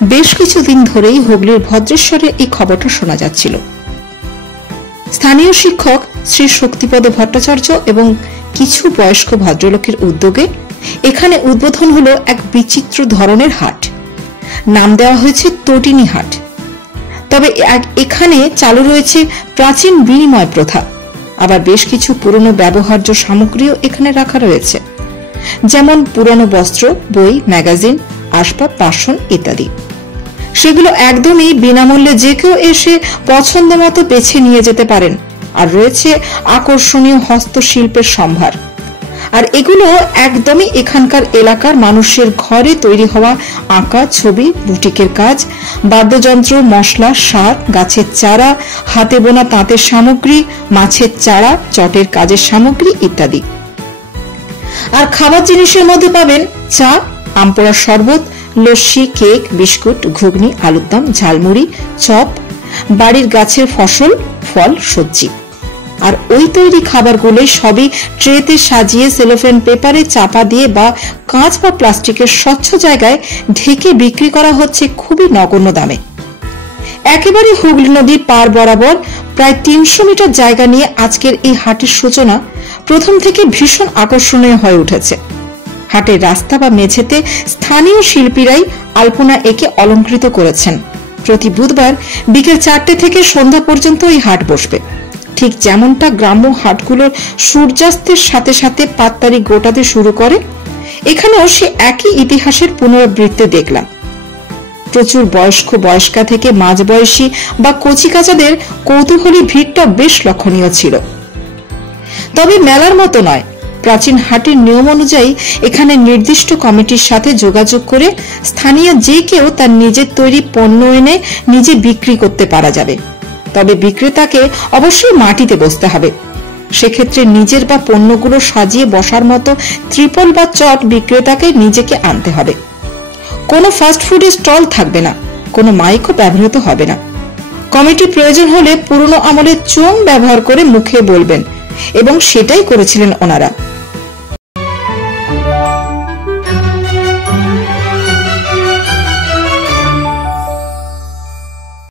বেশ কিছুদিন ধরেই হুগলির ভদ্রেশ্বরে এই খবরটা শোনা যাচ্ছিল। স্থানীয় শিক্ষক শ্রী শক্তিপদ ভট্টাচার্য এবং কিছু বয়স্ক ভদ্রলোকের উদ্যোগে এখানে উদ্বোধন হলো এক বিচিত্র ধরনের হাট। নাম দেওয়া হয়েছে তটিনী হাট। তবে এখানে চালু রয়েছে প্রাচীন বিনিময় প্রথা, আবার বেশ কিছু পুরনো ব্যবহার্য সামগ্রীও এখানে রাখা রয়েছে, যেমন পুরনো বস্ত্র, বই, ম্যাগাজিন, আসবাব, বাসন ইত্যাদি। সেগুলো একদমই বিনামূল্যে যে কেউ এসে পছন্দ মতো বেছে নিয়ে যেতে পারেন। আর রয়েছে আকর্ষণীয় হস্তশিল্পের সম্ভার। আর এগুলো একদমই এখানকার এলাকার মানুষের ঘরে তৈরি হওয়া আঁকা, ছবি, বুটিকের কাজ, বাদ্যযন্ত্র, মশলা, সার, গাছের চারা, হাতে বোনা তাঁতের সামগ্রী, মাছের চারা, চটের কাজের সামগ্রী ইত্যাদি। আর খাবার জিনিসের মধ্যে পাবেন চা, আমপোড়ার শরবত, লস্যি, কেক, বিস্কুট, ঘুগনি, আলুর দম, ঝালমুড়ি, চপ, বাড়ির গাছের ফসল, ফল, সবজি। আর ওই তৈরি খাবারগুলো সবই ট্রেতে সাজিয়ে সেলোফেন পেপারে চাপা দিয়ে বা কাঁচ বা প্লাস্টিকের স্বচ্ছ জায়গায় ঢেকে বিক্রি করা হচ্ছে খুবই নগণ্য দামে। একেবারে হুগলি নদীর পার বরাবর প্রায় 300 মিটার জায়গা নিয়ে আজকের এই হাটের সূচনা প্রথম থেকে ভীষণ আকর্ষণীয় হয়ে উঠেছে। হাটের রাস্তা বা মেঝেতে স্থানীয় শিল্পীরাই আলপনা এঁকে অলঙ্কৃত করেছেন। প্রতি বুধবার বিকেল 4টে থেকে সন্ধ্যা পর্যন্ত এই হাট বসবে। ঠিক যেমনটা গ্রাম্য হাটগুলোর সূর্যাস্তের সাথে সাথে পাততারি গোটাতে শুরু করে, এখানেও সে একই ইতিহাসের পুনরাবৃত্তি দেখলাম। প্রচুর বয়স্কা থেকে মাঝবয়সী বা কচিকাচাদের কৌতূহলী ভিড়টা বেশ লক্ষণীয় ছিল। তবে মেলার মতো নয়, প্রাচীন হাটের নিয়ম অনুযায়ী এখানে নির্দিষ্ট কমিটির সাথে যোগাযোগ করে স্থানীয় যে কেউ তার নিজের তৈরি পণ্য এনে নিজে বিক্রি করতে পারা যাবে। তবে বিক্রেতাকে অবশ্যই মাটিতে বসতে হবে। সেক্ষেত্রে নিজের বা পণ্যগুলো সাজিয়ে বসার মতো ত্রিপল বা চট বিক্রেতাকে নিজেকে আনতে হবে। কোনো ফাস্ট ফুডের স্টল থাকবে না, কোনো মাইকও ব্যবহৃত হবে না। কমিটি প্রয়োজন হলে পুরনো আমলের চোং ব্যবহার করে মুখে বলবেন, এবং সেটাই করেছিলেন ওনারা।